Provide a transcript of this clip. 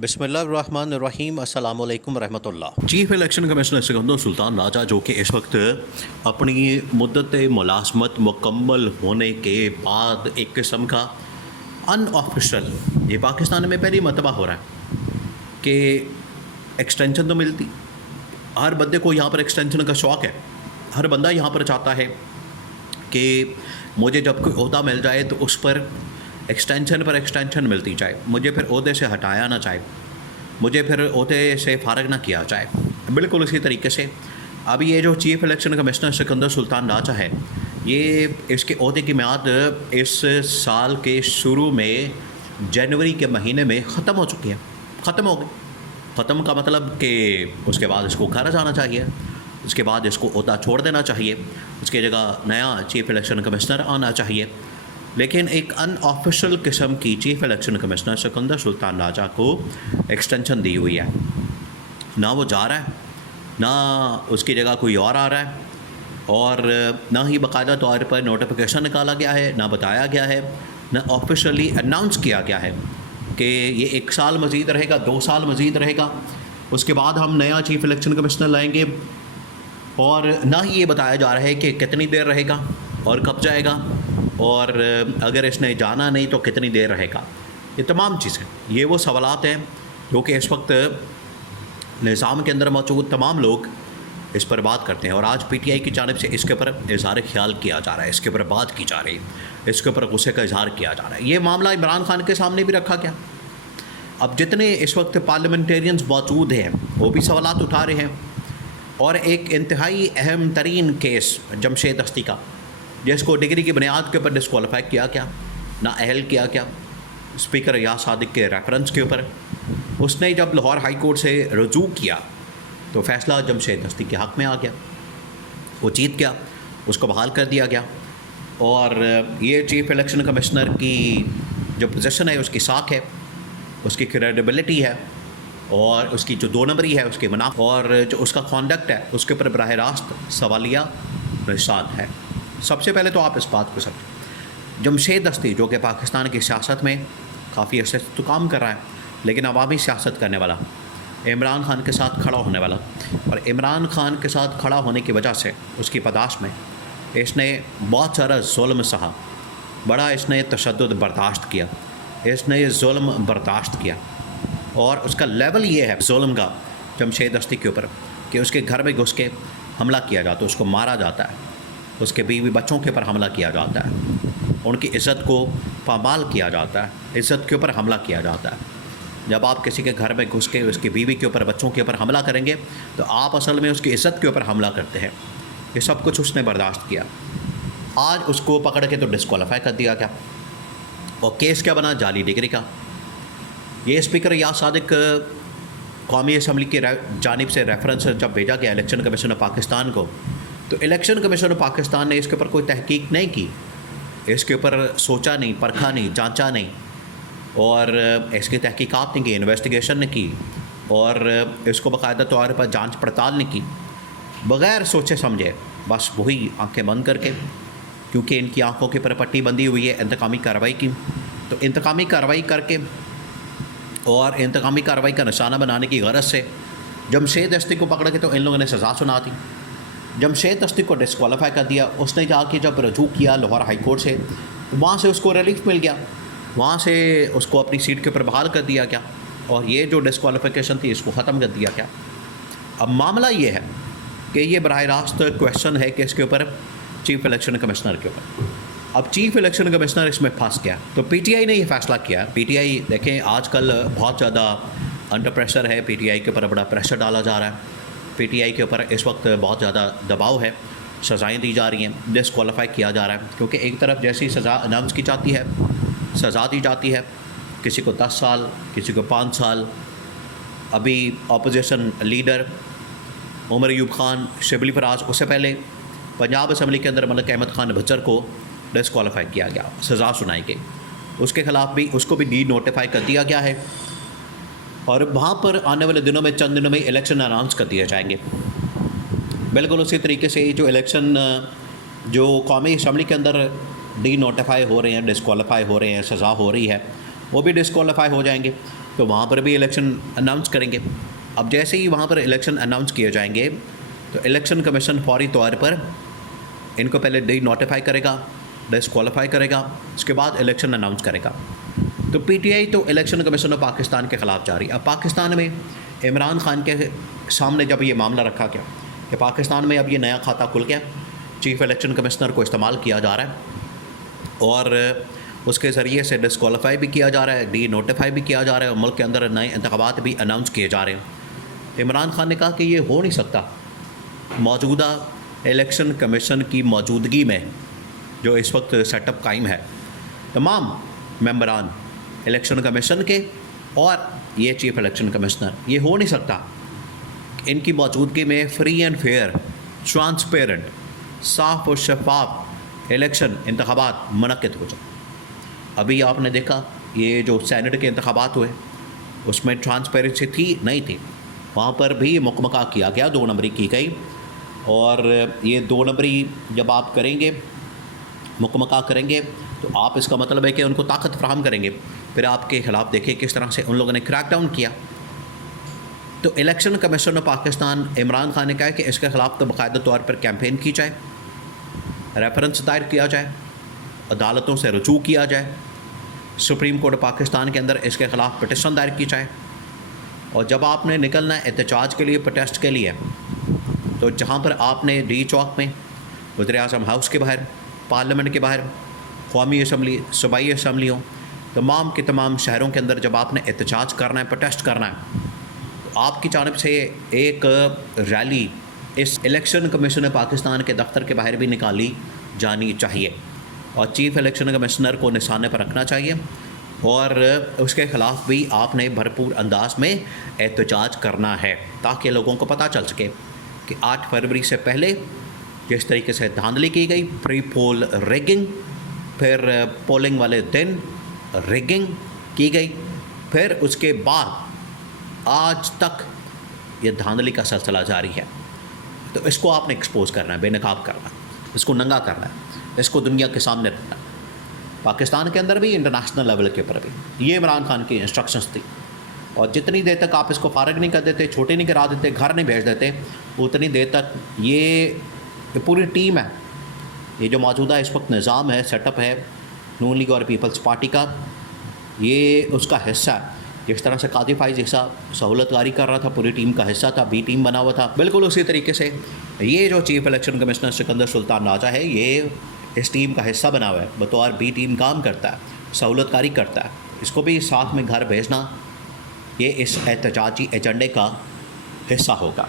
बिस्मिल्लाहिर्रहमानिर्रहीम अस्सलामु अलैकुम रहमतुल्लाह। Chief election commissioner Sikandar Sultan Raja जो कि इस वक्त अपनी मुद्दत मुलाजमत मुकम्मल होने के बाद एक किस्म का अनऑफिशियल, ये पाकिस्तान में पहली मरतबा हो रहा है कि एक्सटेंशन तो मिलती, हर बंदे को यहाँ पर एक्सटेंशन का शौक़ है। हर बंदा यहाँ पर चाहता है कि मुझे जब कोई ओहदा मिल जाए तो उस पर एक्सटेंशन मिलती जाए, मुझे फिर ओहदे से हटाया ना जाए, मुझे फिर ओहदे से फ़ारग ना किया जाए। बिल्कुल इसी तरीके से अब ये जो chief election commissioner Sikandar Sultan Raja है, ये इसके ओहदे की म्याद इस साल के शुरू में जनवरी के महीने में ख़त्म हो चुकी है, ख़त्म हो गई। ख़त्म का मतलब कि उसके बाद इसको घर जाना चाहिए, उसके बाद इसको ओहदा छोड़ देना चाहिए, उसकी जगह नया चीफ़ इलेक्शन कमिश्नर आना चाहिए। लेकिन एक अनऑफिशियल किस्म की chief election commissioner Sikandar Sultan Raja को एक्सटेंशन दी हुई है। ना वो जा रहा है, ना उसकी जगह कोई और आ रहा है, और ना ही बाकायदा तौर पर नोटिफिकेशन निकाला गया है, ना बताया गया है, ना ऑफिशियली अनाउंस किया गया है कि ये 1 साल मज़ीद रहेगा, 2 साल मज़ीद रहेगा, उसके बाद हम नया चीफ़ इलेक्शन कमिश्नर लाएंगे। और ना ही ये बताया जा रहा है कि कितनी देर रहेगा और कब जाएगा, और अगर इसने जाना नहीं तो कितनी देर रहेगा। ये तमाम चीज़ें, ये वो सवालात हैं जो कि इस वक्त निज़ाम के अंदर मौजूद तमाम लोग इस पर बात करते हैं। और आज पीटीआई की जानिब से इसके ऊपर इज़हार ख्याल किया जा रहा है, इसके ऊपर बात की जा रही है, इसके ऊपर गुस्से का इज़हार किया जा रहा है। ये मामला इमरान खान के सामने भी रखा गया। अब जितने इस वक्त पार्लियामेंटेरियंस मौजूद हैं वो भी सवालात उठा रहे हैं। और एक इंतहाई अहम तरीन केस जमशेद हस्ती का, जिसको डिग्री की बुनियाद के ऊपर डिस्क्वालीफाई किया गया, ना अहल किया गया स्पीकर रियाज सादिक के रेफरेंस के ऊपर। उसने जब लाहौर हाई कोर्ट से रजू किया तो फ़ैसला जमशेद हस्ती के हक़ में आ गया, वो जीत गया, उसको बहाल कर दिया गया। और ये चीफ़ इलेक्शन कमिश्नर की जो पोजीशन है उसकी साख है, उसकी क्रेडिबिलिटी है, और उसकी जो 2 नंबरी है उसके मुनाफ, और जो उसका कॉन्डक्ट है उसके ऊपर बराह रास्त सवालिया निशान है। सबसे पहले तो आप इस बात को समझें, जमशेद हस्ती जो कि पाकिस्तान की सियासत में काफ़ी अर्से से तो काम कर रहा है, लेकिन अवामी सियासत करने वाला, इमरान खान के साथ खड़ा होने वाला, और इमरान खान के साथ खड़ा होने की वजह से उसकी पदाश में इसने बहुत सारा जुल्म सहा, बड़ा इसने तशद्दुद बर्दाश्त किया, इसने ये जुल्म बर्दाश्त किया। और उसका लेवल ये है जुल्म का जमशेद हस्ती के ऊपर कि उसके घर में घुस के हमला किया जाता है, उसको मारा जाता है, उसके बीवी बच्चों के ऊपर हमला किया जाता है, उनकी इज़्ज़त को पामाल किया जाता है, इज़्ज़त के ऊपर हमला किया जाता है। जब आप किसी के घर में घुस के उसकी बीवी के ऊपर, बच्चों के ऊपर हमला करेंगे तो आप असल में उसकी इज़्ज़त के ऊपर हमला करते हैं। ये सब कुछ उसने बर्दाश्त किया। आज उसको पकड़ के तो डिस्क्वालीफाई कर दिया गया, और केस क्या बना, जाली डिग्री का। ये स्पीकर रियाज सादिक कौमी असम्बली की जानिब से रेफरेंस जब भेजा गया इलेक्शन कमीशन ऑफ पाकिस्तान को, तो इलेक्शन कमीशन ऑफ पाकिस्तान ने इसके ऊपर कोई तहकीक नहीं की, इसके ऊपर सोचा नहीं, परखा नहीं, जांचा नहीं, और इसकी तहकीकात नहीं की, इन्वेस्टिगेशन नहीं की, और इसको बाकायदा तौर पर जांच पड़ताल नहीं की। बग़ैर सोचे समझे बस वही आंखें बंद करके, क्योंकि इनकी आंखों के ऊपर पट्टी बंधी हुई है इंतकामी कार्रवाई की, तो इंतकामी कार्रवाई करके और इंतकामी कार्रवाई का निशाना बनाने की गरज से जमशेद हस्ती को पकड़ के तो इन लोगों ने सज़ा सुना दी। जमशेद हस्ती को डिस्क्वालीफाई कर दिया। उसने जाके जब रजू किया लाहौर हाई कोर्ट से, तो वहाँ से उसको रिलीफ मिल गया, वहाँ से उसको अपनी सीट के ऊपर बहाल कर दिया गया, और ये जो डिस्क्वालीफिकेशन थी इसको ख़त्म कर दिया गया। अब मामला ये है कि ये बराह रास्त क्वेश्चन है कि इसके ऊपर चीफ़ इलेक्शन कमिश्नर के ऊपर। अब चीफ़ इलेक्शन कमिश्नर इसमें फंस गया, तो पीटीआई ने ये फ़ैसला किया। पीटीआई देखें आजकल बहुत ज़्यादा अंडर प्रेशर है, पीटीआई के ऊपर बड़ा प्रेशर डाला जा रहा है, पीटीआई के ऊपर इस वक्त बहुत ज़्यादा दबाव है, सज़ाएँ दी जा रही हैं, डिस्क्वालीफाई किया जा रहा है, क्योंकि एक तरफ जैसी सज़ा अनाउंस की जाती है, सज़ा दी जाती है, किसी को 10 साल, किसी को 5 साल। अभी अपोजिशन लीडर उमर अयूब खान, शिबली फराज, उससे पहले पंजाब असम्बली के अंदर मलिक अहमद खान भज्जर को डिस्क्वालीफाई किया गया, सज़ा सुनाई गई, उसके ख़िलाफ़ भी उसको भी डी नोटिफाई कर दिया गया है, और वहाँ पर आने वाले दिनों में, चंद दिनों में इलेक्शन अनाउंस कर दिए जाएंगे। बिल्कुल उसी तरीके से जो इलेक्शन जो कौमी असम्बली के अंदर डी नोटिफाई हो रहे हैं, डिस्क्वालीफाई हो रहे हैं, सज़ा हो रही है, वो भी डिस्क्वालीफाई हो जाएंगे। तो वहाँ पर भी इलेक्शन अनाउंस करेंगे। अब जैसे ही वहाँ पर इलेक्शन अनाउंस किए जाएंगे तो इलेक्शन कमीशन फौरी तौर पर इनको पहले डी नोटिफाई करेगा, डिस्क्वालीफाई करेगा, उसके बाद इलेक्शन अनाउंस करेगा। तो पीटीआई तो इलेक्शन कमीशन ऑफ पाकिस्तान के ख़िलाफ़ जा रही है। अब पाकिस्तान में इमरान खान के सामने जब ये मामला रखा गया कि पाकिस्तान में अब ये नया खाता खुल गया, चीफ़ इलेक्शन कमिश्नर को इस्तेमाल किया जा रहा है और उसके ज़रिए से डिस्क्वालीफाई भी किया जा रहा है, डी नोटिफाई भी किया जा रहा है और मुल्क के अंदर नए इंतखाबात भी अनाउंस किए जा रहे हैं। इमरान खान ने कहा कि ये हो नहीं सकता मौजूदा इलेक्शन कमीशन की मौजूदगी में जो इस वक्त सेटअप कायम है, तमाम मेंबरान इलेक्शन कमीशन के और ये चीफ इलेक्शन कमिश्नर, ये हो नहीं सकता इनकी मौजूदगी में फ्री एंड फेयर, ट्रांसपेरेंट, साफ और शफाफ इलेक्शन इंतखाबात मुनक्किद हो जाए। अभी आपने देखा ये जो सेनेट के इंतखाबात हुए उसमें ट्रांसपेरेंसी थी नहीं थी, वहाँ पर भी मुकमका किया गया, 2 नंबरी की गई। और ये 2 नंबरी जब आप करेंगे, मुकमका करेंगे, तो आप इसका मतलब है कि उनको ताकत फराहम करेंगे। फिर आपके ख़िलाफ़ देखिए किस तरह से उन लोगों ने क्रैकडाउन किया। तो election commission of Pakistan, Imran Khan ने कहा कि इसके ख़िलाफ़ तो बाकायदा तौर पर कैंपेन की जाए, रेफरेंस दायर किया जाए, अदालतों से रुजू किया जाए, सुप्रीम कोर्ट पाकिस्तान के अंदर इसके ख़िलाफ़ पटिशन दायर की जाए। और जब आपने निकलना है एहतजाज के लिए, प्रोटेस्ट के लिए, तो जहाँ पर आपने डी चौक में, वज़ीर-ए-आज़म हाउस के बाहर, पार्लियामेंट के बाहर, कौमी असम्बली, सूबाई असम्बलियों, तमाम के तमाम शहरों के अंदर जब आपने एहतजाज करना है, प्रोटेस्ट करना है, तो आपकी जानिब से एक रैली इस इलेक्शन कमीशन पाकिस्तान के दफ्तर के बाहर भी निकाली जानी चाहिए और चीफ़ इलेक्शन कमिश्नर को निशाने पर रखना चाहिए और उसके ख़िलाफ़ भी आपने भरपूर अंदाज में एहतजाज करना है ताकि लोगों को पता चल सके कि 8 फरवरी से पहले जिस तरीके से धांधली की गई, प्री पोल रिगिंग, फिर पोलिंग वाले दिन रिगिंग की गई, फिर उसके बाद आज तक ये धांधली का सिलसिला जारी है। तो इसको आपने एक्सपोज करना है, बेनकाब करना है, इसको नंगा करना है, इसको दुनिया के सामने रखना है, पाकिस्तान के अंदर भी, इंटरनेशनल लेवल के ऊपर भी। ये इमरान खान की इंस्ट्रक्शंस थी और जितनी देर तक आप इसको फारग नहीं कर देते, छोटे नहीं करा देते, घर नहीं भेज देते, उतनी देर तक ये पूरी टीम है, ये जो मौजूदा इस वक्त निज़ाम है, सेटअप है नून लीग और पीपल्स पार्टी का, ये उसका हिस्सा है। जिस तरह से काजी फाइज जैसा सहूलतकारी कर रहा था, पूरी टीम का हिस्सा था, बी टीम बना हुआ था, बिल्कुल उसी तरीके से ये जो chief election commissioner Sikandar Sultan Raja है, ये इस टीम का हिस्सा बना हुआ है, बतौर बी टीम काम करता है, सहूलतकारी करता है। इसको भी साथ में घर भेजना ये इस एहतजाजी एजेंडे का हिस्सा होगा।